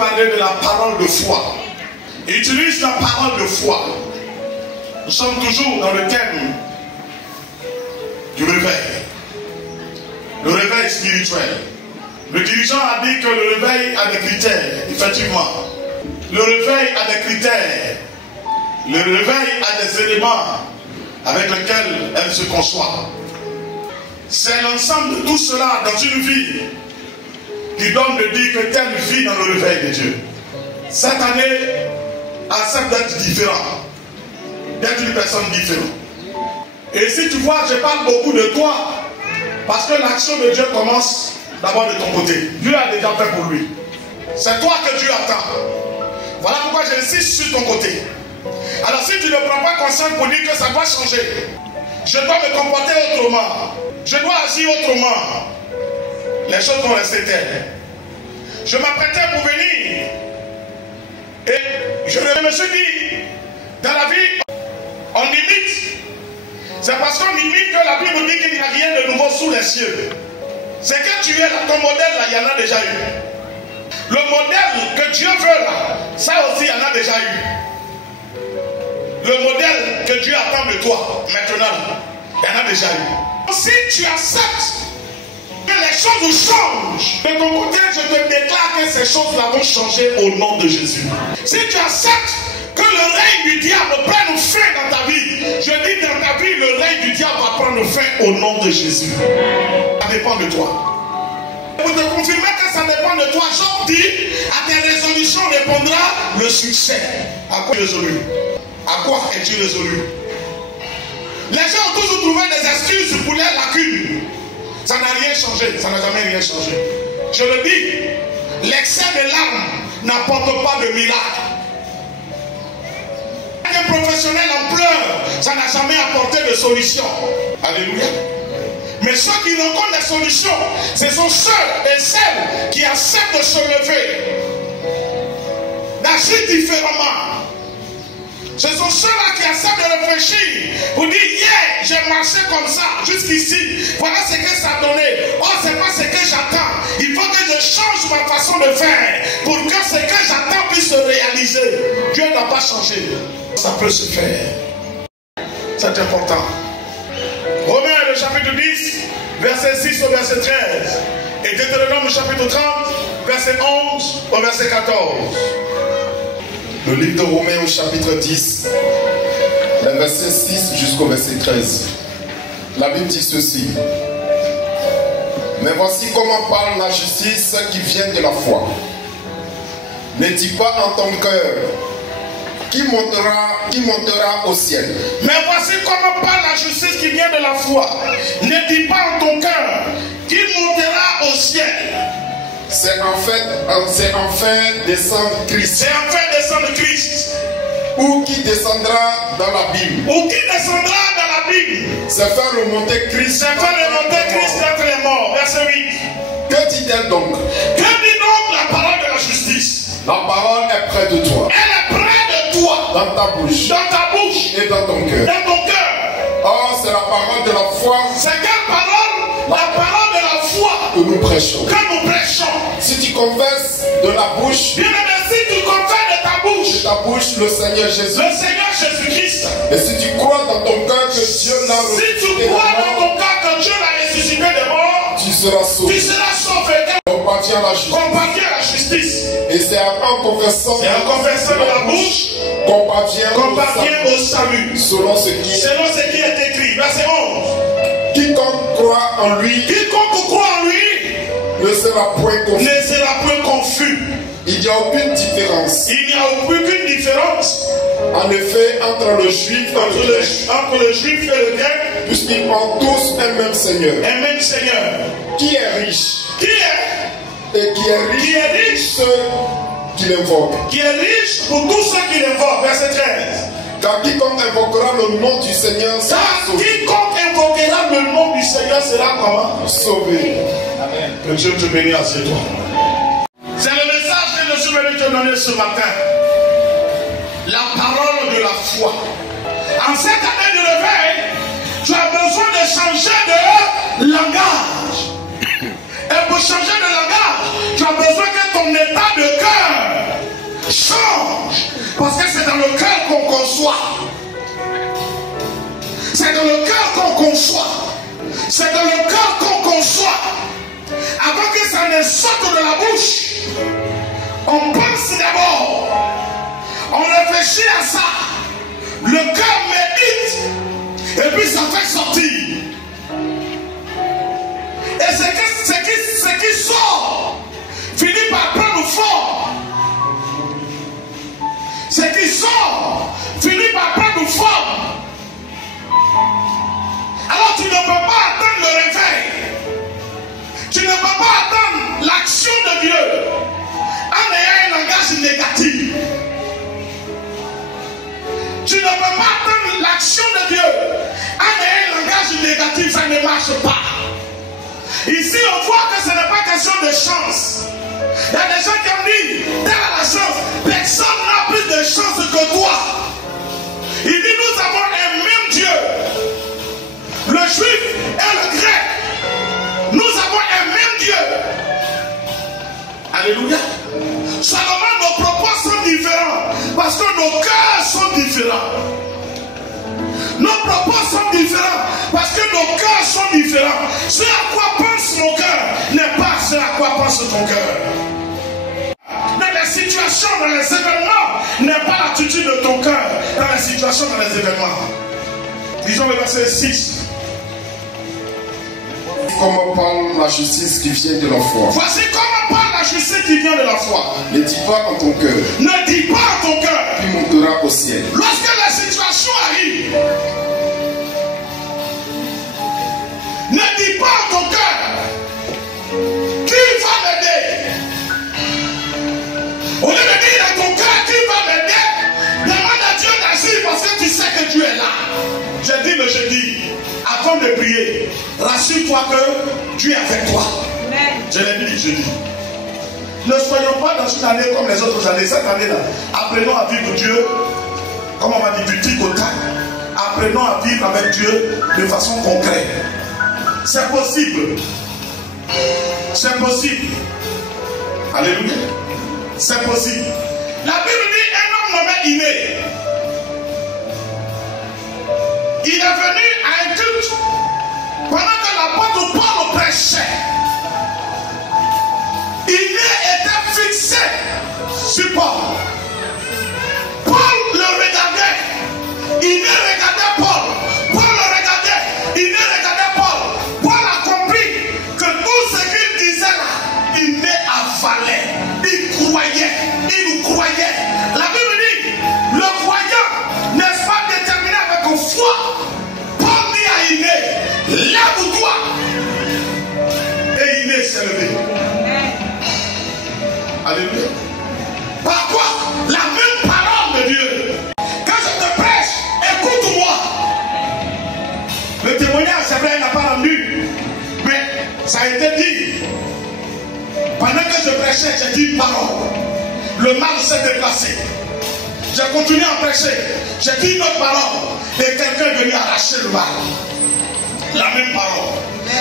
parler de la parole de foi. Il utilise la parole de foi. Nous sommes toujours dans le thème du réveil. Le réveil spirituel. Le dirigeant a dit que le réveil a des critères, effectivement. Le réveil a des critères. Le réveil a des éléments avec lesquels elle se conçoit. C'est l'ensemble de tout cela dans une vie qui donne de dire que telle vie dans le réveil de Dieu. Cette année accepte d'être différent, d'être une personne différente. Et si tu vois, je parle beaucoup de toi, parce que l'action de Dieu commence d'abord de ton côté. Dieu a déjà fait pour lui. C'est toi que Dieu attend. Voilà pourquoi j'insiste sur ton côté. Alors si tu ne prends pas conscience pour dire que ça doit changer, je dois me comporter autrement, je dois agir autrement, les choses vont rester telles. Je m'apprêtais pour venir et je me suis dit, dans la vie, on imite. C'est parce qu'on imite que la Bible dit qu'il n'y a rien de nouveau sous les cieux. C'est que tu es là, ton modèle là, il y en a déjà eu. Le modèle que Dieu veut là, ça aussi il y en a déjà eu. Le modèle que Dieu attend de toi, maintenant, il y en a déjà eu. Si tu acceptes que les choses changent, de ton côté, je te déclare que ces choses-là vont changer au nom de Jésus. Si tu acceptes que le règne du diable prenne fin dans ta vie, je dis dans ta vie, le règne du diable va prendre fin au nom de Jésus. Ça dépend de toi. Pour te confirmer que ça dépend de toi, Job dit, à tes résolutions répondra le succès. À quoi es-tu résolu? À quoi es-tu résolu? Les gens ont toujours trouvé des excuses pour les lacunes. Ça n'a rien changé, ça n'a jamais rien changé. Je le dis, l'excès de larmes n'apporte pas de miracle. Un professionnel en pleurs, ça n'a jamais apporté de solution. Alléluia. Mais ceux qui rencontrent des solutions, ce sont ceux et celles qui acceptent de se lever, d'agir différemment. Ce sont ceux-là qui acceptent de réfléchir pour dire, hier, j'ai marché comme ça, jusqu'ici. Voilà ce que ça a donné. Oh, c'est pas ce que j'attends. Il faut que je change ma façon de faire pour que ce que j'attends puisse se réaliser. Dieu n'a pas changé. Ça peut se faire. C'est important. Romains, le chapitre 10, verset 6 au verset 13. Et Deutéronome, chapitre 30, verset 11 au verset 14. Le livre de Romains au chapitre 10, le verset 6 jusqu'au verset 13. La Bible dit ceci. Mais voici comment parle la justice qui vient de la foi. Ne dis pas en ton cœur qui montera au ciel. Mais voici comment parle la justice qui vient de la foi. Ne dis pas en ton cœur qui montera au ciel. C'est enfin descendre Christ. C'est enfin descendre Christ. Ou qui descendra dans la Bible. Ou qui descendra dans la Bible. C'est faire remonter Christ. C'est faire remonter Christ d'entre les morts. Verset 8. Que dit-elle donc? Que dit donc la parole de la justice? La parole est près de toi. Elle est près de toi. Dans ta bouche. Dans ta bouche. Et dans ton cœur. Dans ton cœur. Or, c'est la parole de la foi. C'est quelle parole? La parole de la foi. Que nous prêchons. Que nous prêchons. Si tu confesses de la bouche. Bien aimé, si tu confesses de ta bouche. Le Seigneur Jésus. Le Seigneur Jésus-Christ. Et si tu crois dans ton cœur que Dieu l'a ressuscité. Si tu crois dans ton cœur que Dieu l'a ressuscité des morts. Tu seras sauvé. Tu seras sauvé. Compatis à la justice. Compatis à la justice. Et c'est en confessant. C'est en confessant de la bouche. Compatis au salut. Selon ce qui est écrit. Verset 11. Quiconque croit en lui. Quiconque croit en lui. Ne sera point confus. Ne sera point confus. Il n'y a aucune différence. Il n'y a aucune différence. En effet, entre le juif et le grec, puisqu'ils ont tous un même Seigneur. Un même Seigneur. Qui est riche? Qui est? Et qui est riche? Ceux qui l'invoquent. Qui est riche pour tous ceux qui l'invoquent. Verset 13. Car quiconque invoquera le nom du Seigneur sera sauvé. Quiconque invoquera le nom du Seigneur sera comment? Sauvé. Amen. Que Dieu te bénisse, assieds-toi. C'est le message que je suis venu te donner ce matin. La parole de la foi. En cette année de réveil, tu as besoin de changer de langage. Et pour changer de langage, tu as besoin que ton état de cœur conçoit. C'est dans le cœur qu'on conçoit. Avant que ça ne sorte de la bouche, on pense d'abord, on réfléchit à ça. Le cœur médite et puis ça fait sortir. Et ce qui sort finit par prendre forme. Ce qui sort finit par prendre forme. Alors tu ne peux pas attendre le réveil. Tu ne peux pas attendre l'action de Dieu en ayant un langage négatif. Tu ne peux pas attendre l'action de Dieu en ayant un langage négatif. Ça ne marche pas. Ici on voit que ce n'est pas question de chance. Il y a des gens qui ont dit, telle a la chance. Personne n'a plus de chance que toi. Il dit, nous avons un même Dieu. Le juif et le grec. Nous avons un même Dieu. Alléluia. Seulement nos propos sont différents. Parce que nos cœurs sont différents. Nos propos sont différents. Parce que nos cœurs sont différents. Ce à quoi pense mon cœur n'est pas ce à quoi pense ton cœur. Dans les situations, dans les événements, n'est pas l'attitude de ton cœur. Dans les situations, dans les événements. Disons le verset 6. Comment parle la justice qui vient de la foi. Voici comment parle la justice qui vient de la foi. Ne dis pas en ton cœur. Ne dis pas en ton cœur. Qui montera au ciel. Lorsque la situation arrive, ne dis pas en ton cœur. Qui va m'aider? Au lieu de dire dans ton cœur qui va m'aider, demande à Dieu d'agir parce que tu sais que Dieu est là. J'ai dit le jeudi, avant de prier, rassure-toi que Dieu est avec toi. Amen. Je l'ai dit le jeudi. Ne soyons pas dans une année comme les autres années. Cette année-là, apprenons à vivre Dieu, comme on va dire, du tic au tac. Apprenons à vivre avec Dieu de façon concrète. C'est possible. C'est possible. Alléluia. C'est possible. La Bible dit un homme nommé Iné. Il est venu à un culte pendant que l'apôtre Paul prêchait. Iné était fixé sur Paul. Paul le regardait. Iné regardait Paul. Paul le regardait. Iné regardait Paul. Paul a compris que tout ce qu'il disait là, Iné avalait. Il croyait. Il nous croyait. La Bible dit, le voyant, n'est-ce pas, déterminé avec foi. Paul dit à Iné, lève-toi. Et Iné s'est levé. Alléluia. Par quoi? La même parole de Dieu. Quand je te prêche, écoute-moi. Le témoignage, c'est vrai, il n'a pas rendu. Mais ça a été dit. Pendant que je prêchais, j'ai dit une parole. Le mal s'est déplacé. J'ai continué à prêcher. J'ai dit une autre parole. Et quelqu'un est venu arracher le mal. La même parole.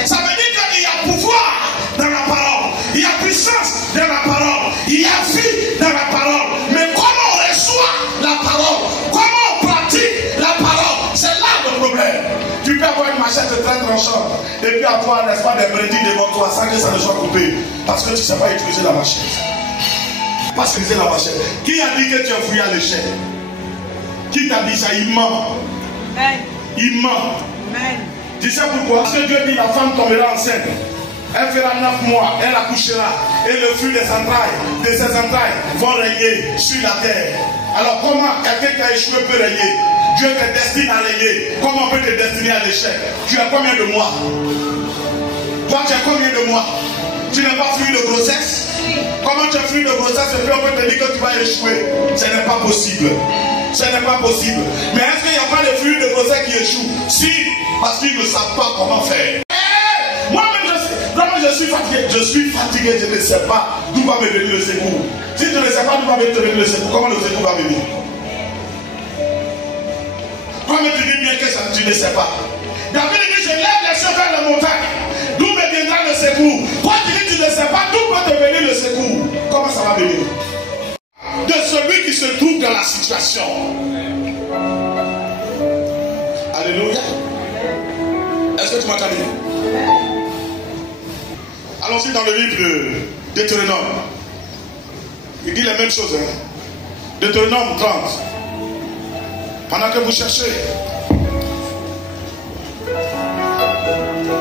Ça veut dire qu'il y a pouvoir dans la parole. Il y a puissance dans la parole. Il y a vie dans la parole. Mais comment on reçoit la parole? Comment on pratique la parole? C'est là le problème. Tu peux avoir une machette très tranchante et puis avoir, n'est-ce pas, des brebis devant toi sans que ça ne soit coupé. Parce que tu ne sais pas utiliser la machette. Pas utiliser la machette. Qui a dit que tu as fouillé à l'échelle? Qui t'a dit ça? Il ment. Il ment. Tu sais pourquoi? Parce que Dieu dit la femme tombera enceinte. Elle fera 9 mois, elle accouchera. Et le fruit des entrailles, de ses entrailles, vont régner sur la terre. Alors comment quelqu'un qui a échoué peut régner? Dieu te destine à régner. Comment on peut te destiner à l'échec? Tu as combien de mois? Toi, tu as combien de mois? Tu n'as pas fruit de grossesse? Comment tu as fruit de grossesse et puis on peut te dire que tu vas échouer? Ce n'est pas possible. Ce n'est pas possible. Mais est-ce qu'il n'y a pas de fruits de grossesse qui échouent? Si, parce qu'ils ne savent pas comment faire. Moi-même, je suis fatigué. Je suis fatigué, je ne sais pas d'où va me venir le secours. Si tu ne sais pas d'où va me venir le secours, comment le secours va venir? Comment tu dis bien que ça, tu ne sais pas? David dit, je lève les yeux vers la montagne. D'où me viendra le secours? Toi qui dis, tu ne sais pas d'où peut te venir le secours. Comment ça va venir? De celui qui se trouve dans la situation. Alléluia. Est-ce que tu m'as dit? Allons-y dans le livre de Deutéronome. Il dit la même chose. Hein? Deutéronome 30. Pendant que vous cherchez.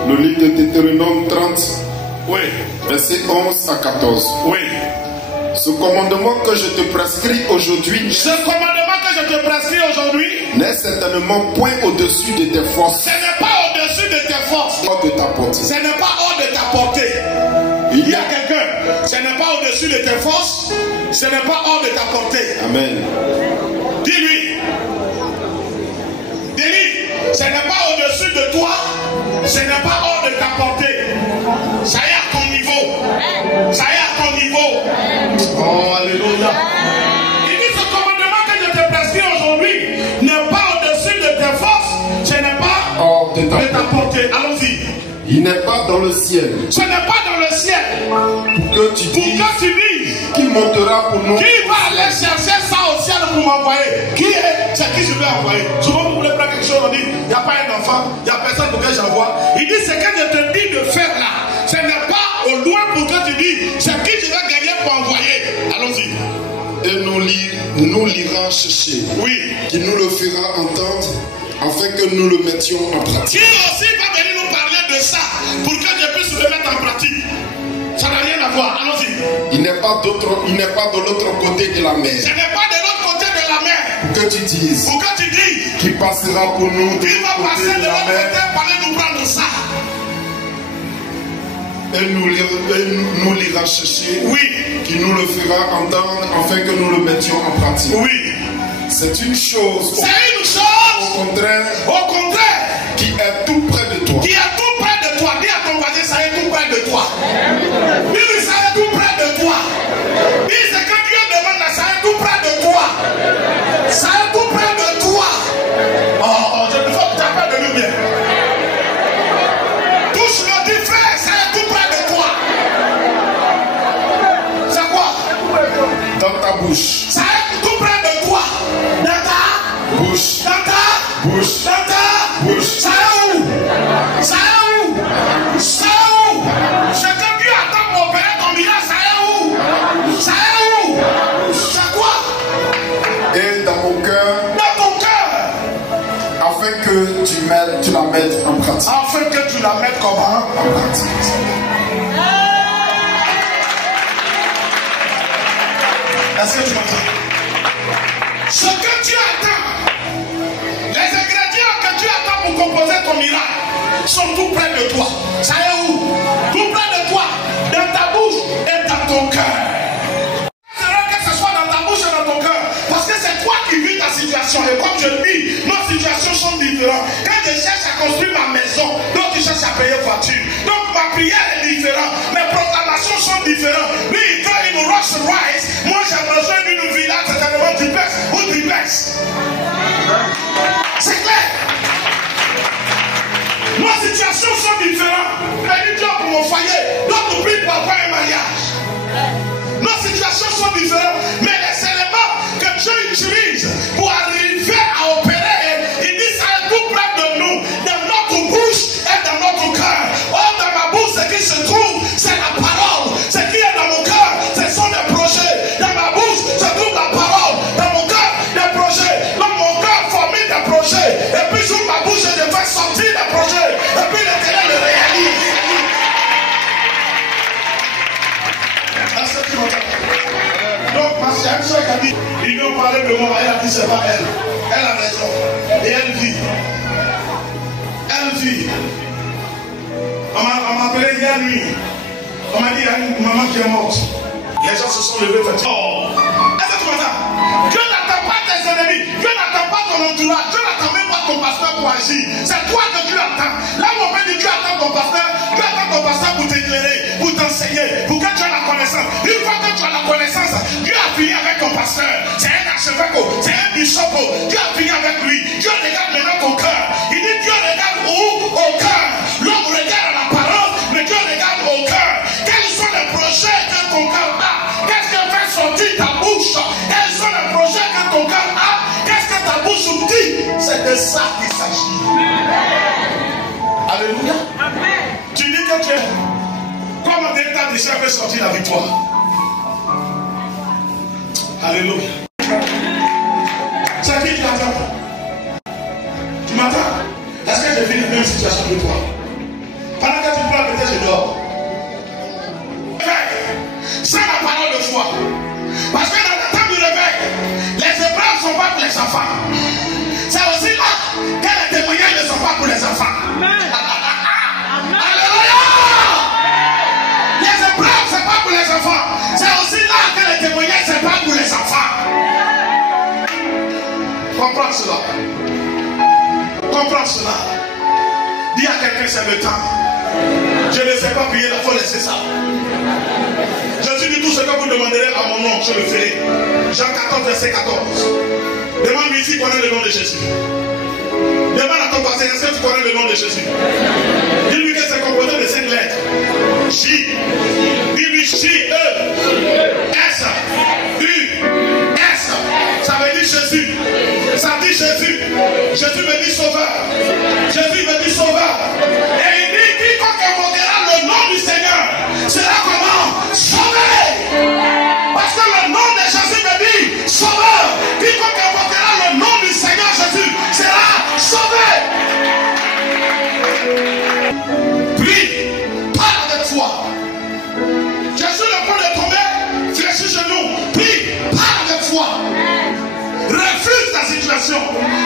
Le livre de Deutéronome 30, Oui. versets 11 à 14. Oui. Ce commandement que je te prescris aujourd'hui Ce commandement que je te prescris aujourd'hui n'est certainement point au-dessus de tes forces, ce n'est pas au-dessus de tes forces. hors de ta portée. Ce n'est pas hors de ta portée. Il y a quelqu'un. Ce n'est pas au-dessus de tes forces. Ce n'est pas hors de ta portée. Amen. Dis-lui. Dis-lui. Ce n'est pas au-dessus de toi. Ce n'est pas hors de ta portée. Ça y est à ton niveau. Ça y est à ton niveau. Oh, alléluia. Il dit ce commandement que je te prescris aujourd'hui n'est pas au-dessus de tes forces. Ce n'est pas Hors de de ta portée. Allons-y. Il n'est pas dans le ciel. Ce n'est pas dans le ciel. Pour que tu Pour dises que tu dises. qui montera pour nous. Qui va aller chercher ça au ciel pour m'envoyer? Qui est? C'est qui je vais envoyer? Souvent vous voulez faire quelque chose, on dit, il n'y a pas un enfant, il n'y a personne pour que j'envoie. Il dit, ce que je te dis de faire là, ce n'est pas au loin pour que tu dis, c'est qui je vais gagner pour envoyer. Allons-y. Et nous l'irons chercher. Oui. Qui nous le fera entendre afin que nous le mettions en pratique. Qui aussi va venir nous parler de ça pour que je puisse le mettre en pratique? Ça n'a rien à voir. Allons-y. Il n'est pas de l'autre côté de la mer. Ce n'est pas de l'autre côté de la mer. Pour que tu dises Pour que tu dises. qui passera pour nous de Qui va l'autre passer côté de de la l'autre mer. côté pour aller nous prendre ça? Et nous l'ira chercher. Oui. Qui nous le fera entendre afin que nous le mettions en pratique. Oui. C'est une chose. C'est une chose. Au contraire. Au contraire. Qui est tout près de toi. Qui est tout près de toi. Dis à ton voisin, ça est tout près de toi. Dis, ça est tout près de toi. Dis, c'est que Dieu demande, ça est tout près de toi. Ça est tout près de toi. Oh, je ne faut que tu appelles de lumière. Touche-le, dis, frère, ça est tout près de toi. C'est quoi? Dans ta bouche. Ça est tout près de toi. Dans ta bouche. Dans ta bouche. Dans ta bouche. Ça est où? Ça est où? Ça est où? Ce que Dieu attend pour opérer ton miracle, ça est où? Ça est où? C'est quoi? Et dans mon cœur. Dans ton cœur. Afin que tu la mettes en pratique. Afin que tu la mettes comment? En pratique. Est-ce que tu m'entends? Ce que tu attends, les ingrédients que tu attends pour composer ton miracle sont tout près de toi. Ça est où? Tout près de toi, dans ta bouche et dans ton cœur. C'est vrai que ce soit dans ta bouche et dans ton cœur, parce que c'est toi qui vis ta situation. Et comme je dis, nos situations sont différentes. Quand je cherche à construire ma maison, donc tu cherches à payer voiture. Donc ma prière est différente, mes proclamations sont différentes. Lui, quand il nous rush rise, moi j'ai besoin d'une villa, certainement duplex ou triplex. C'est clair. Nos situations sont différentes. Bénis Dieu pour mon foyer. D'autres prient pour avoir un mariage. Nos situations sont différentes. Mais les éléments que Dieu utilise pour arriver à opérer, il dit ça est tout près de nous, dans notre bouche et dans notre cœur. Or, dans ma bouche, ce qui se trouve, c'est la parole. Ce qui est dans mon cœur, ce sont des projets. Dans ma bouche, se trouve la parole. Dans mon cœur, des projets. Dans mon cœur, formule des projets. Et puis, sur ma bouche, je fais sortir des projets. Et puis, l'Éternel le réalise. Est-ce que tu m'entends? Donc, ma soeur qui a dit, ils lui ont parlé de moi, elle a dit, c'est pas elle. Elle a raison. Et elle vit. Elle vit. On m'a appelé hier nuit. On m'a dit, il y a une maman qui est morte. Les gens se sont levés, fait. Oh. Est-ce que tu m'entends? Dieu n'attend pas tes ennemis. Dieu n'attend pas ton entourage. Dieu n'attend même pas ton pasteur pour agir. C'est toi que Dieu attend. Là où on peut dire Dieu attend ton pasteur, Dieu attend ton pasteur pour t'éclairer, pour t'enseigner, pour que tu aies la connaissance. Une fois que tu as la connaissance, Dieu a fini avec ton pasteur. C'est un archevêque, c'est un bishop. Dieu a fini avec lui. Dieu regarde maintenant ton cœur. Il dit Dieu regarde où? Au cœur. L'homme regarde à l'apparence, mais Dieu regarde au cœur. Quels sont les projets que ton cœur a? Qu'est-ce que fait sortir ta bouche? Quels sont les projets que ton cœur a? Qu'est-ce que ta bouche dit? C'est de ça qu'il s'agit. Alléluia. L'opposition fait sortir la victoire. Alléluia. C'est qui qui t'attend? Tu m'attends? Est-ce que j'ai vu la même situation que toi? Pendant que tu pleures, peut-être je dors. C'est la parole de foi. Parce que dans le temps du réveil, les épreuves ne sont pas pour les enfants. C'est aussi là que les témoignages ne sont pas pour les enfants. Alléluia! Les épreuves, ce n'est pas pour les enfants. C'est aussi là que les témoignages, ce n'est pas pour les enfants. Comprends cela. Comprends cela. Dis à quelqu'un, c'est le temps. Je ne sais pas prier, il faut laisser ça. Jésus dit tout ce que vous demanderez à mon nom, je le ferai. Jean 14, verset 14. Demande-lui si tu connais le nom de Jésus. Demande à ton pasteur, est-ce que tu connais le nom de Jésus? Dis-lui que c'est composé de 5 lettres. J. Dis-lui J, E, S, U, S. Ça veut dire Jésus. Ça dit Jésus. Jésus me dit sauveur. Jésus me dit sauveur. Et il dit quiconque invoquera le nom du Seigneur sera comment? Sauvé. Parce que le nom de Jésus me dit sauveur. Quiconque invoquera le nom du Seigneur Jésus sera sauvé. Prie, parle avec foi. Jésus le point de tomber, fléchis genoux. Prie, parle avec foi. Refuse ta situation.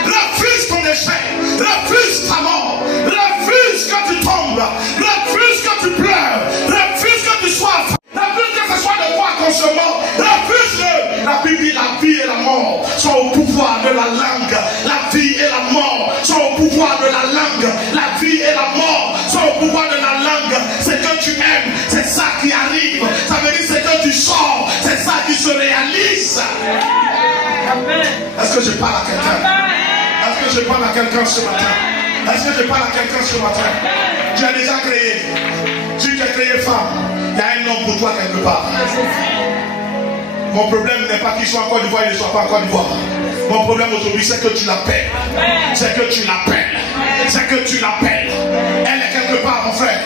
Refuse ton échec. Refuse ta mort. Refuse que tu tombes. Refuse que tu pleures. Refuse que tu sois. Refuse que ce soit de toi consomment. Refuse-le. La Bible dit la vie et la mort sont au pouvoir de la langue. La vie et la mort sont au pouvoir de la langue. La vie et la mort sont au pouvoir de la langue. C'est que tu aimes, c'est ça qui arrive. Ça veut dire c'est que tu sors, c'est ça qui se réalise. Est-ce que je parle à quelqu'un? Est-ce que je parle à quelqu'un ce matin? Est-ce que je parle à quelqu'un ce matin? Tu as déjà créé. Si tu as créé femme, il y a un homme pour toi quelque part. Mon problème n'est pas qu'il soit en Côte d'Ivoire, il ne soit pas en Côte d'Ivoire. Mon problème aujourd'hui, c'est que tu l'appelles. C'est que tu l'appelles. C'est que tu l'appelles. Elle est quelque part, mon frère.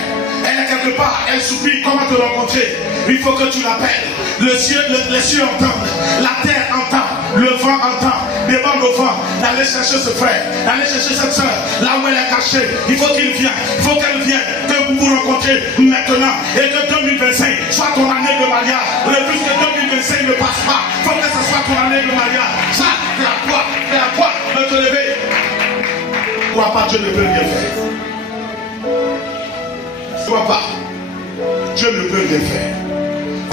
Elle est quelque part. Elle supplie. Comment te rencontrer? Il faut que tu l'appelles. Les cieux entendent. La terre entend. Le vent entend. Demande au vent d'aller chercher ce frère, d'aller chercher cette soeur, là où elle est cachée. Il faut qu'il vienne. Il faut qu'elle vienne. Que vous vous rencontrez maintenant. Et que 2025 soit ton année de mariage. Refuse que 2025 ne passe pas. Il faut que ce soit ton année de mariage. Ça, c'est à toi. C'est à toi de te lever. Crois pas, Dieu ne peut rien faire. Crois pas. Dieu ne peut rien faire.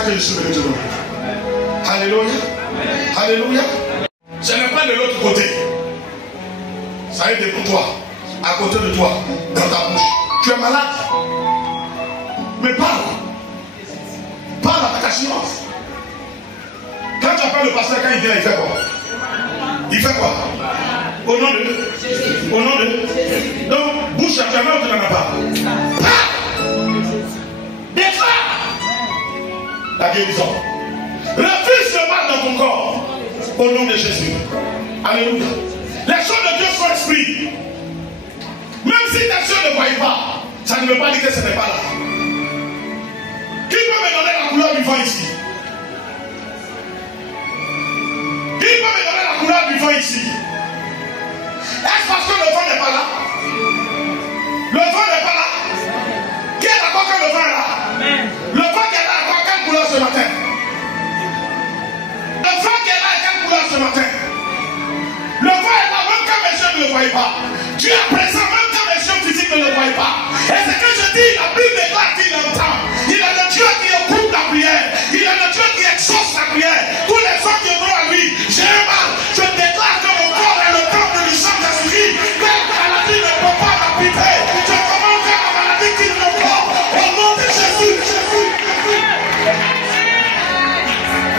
Que je suis venu te demander. Alléluia. Alléluia. Ce n'est pas de l'autre côté. Ça aide pour toi. À côté de toi. Dans ta bouche. Tu es malade. Mais parle. Parle avec assurance. Quand tu appelles le pasteur, quand il vient, il fait quoi? Il fait quoi? Au nom de Jésus. Au nom de Jésus. Donc, bouche actuellement, tu n'en as pas. Parle. Déclare la guérison. Refuse le mal dans ton corps. Au nom de Jésus. Alléluia. Les choses de Dieu sont esprit. Même si tes yeux ne voient pas, ça ne veut pas dire que ce n'est pas là. Qui peut me donner la couleur du vent ici? Qui peut me donner la couleur du vent ici? Est-ce parce que le vent n'est pas là? Le vent n'est pas là. Qui est d'accord que le vent est là? Le vent qui est là, à quelle couleur ce matin? Le vent qui est là, à quelle couleur ce matin? Le vent est là, même quand mes yeux ne le voient pas. Dieu est présent, même quand mes yeux physiques ne le voient pas. Et c'est que je dis, la Bible déclare qu'il entend. Il est le Dieu qui écoute la prière. Il est le Dieu qui exauce la prière. Tous les gens qui vont à lui, j'ai un mal. Je déclare que mon corps est le temple du Saint-Esprit. Quelle maladie ne peut pas m'habiter. Je commande à la maladie qui me prend. Au nom de Jésus.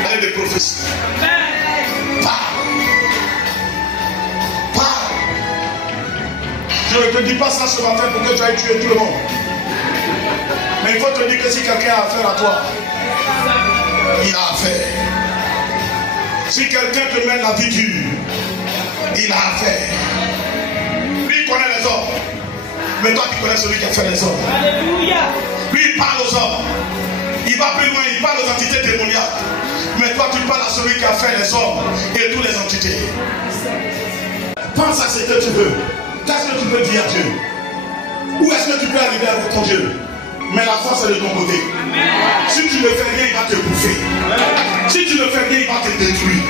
Elle est des prophéties. Je ne te dis pas ça ce matin pour que tu ailles tuer tout le monde. Mais il faut te dire que si quelqu'un a affaire à toi, il a affaire. Si quelqu'un te mène la vie dure, il a affaire. Lui il connaît les hommes. Mais toi tu connais celui qui a fait les hommes. Alléluia. Lui il parle aux hommes. Il va plus loin, il parle aux entités démoniaques. Mais toi, tu parles à celui qui a fait les hommes et toutes les entités. Pense à ce que tu veux. Qu'est-ce que tu veux dire à Dieu? Où est-ce que tu peux arriver avec ton Dieu? Mais la force est de ton côté. Si tu ne fais rien, il va te bouffer. Si tu ne fais rien, il va te détruire.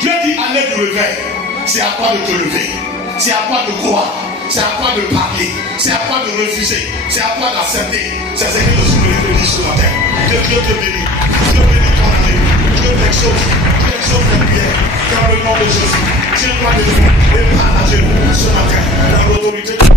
Dieu dit allez vous lever. C'est à toi de te lever. C'est à toi de croire. C'est à toi de parler. C'est à toi de refuser. C'est à toi d'accepter. C'est ce que le Seigneur te dit ce matin. Que Dieu te bénisse. Dieu bénit ton année. Dieu t'exauce. Dieu exauce ta prière. Dans le nom de Jésus. Tiens-toi debout et parle à Dieu ce matin. Dans l'autorité de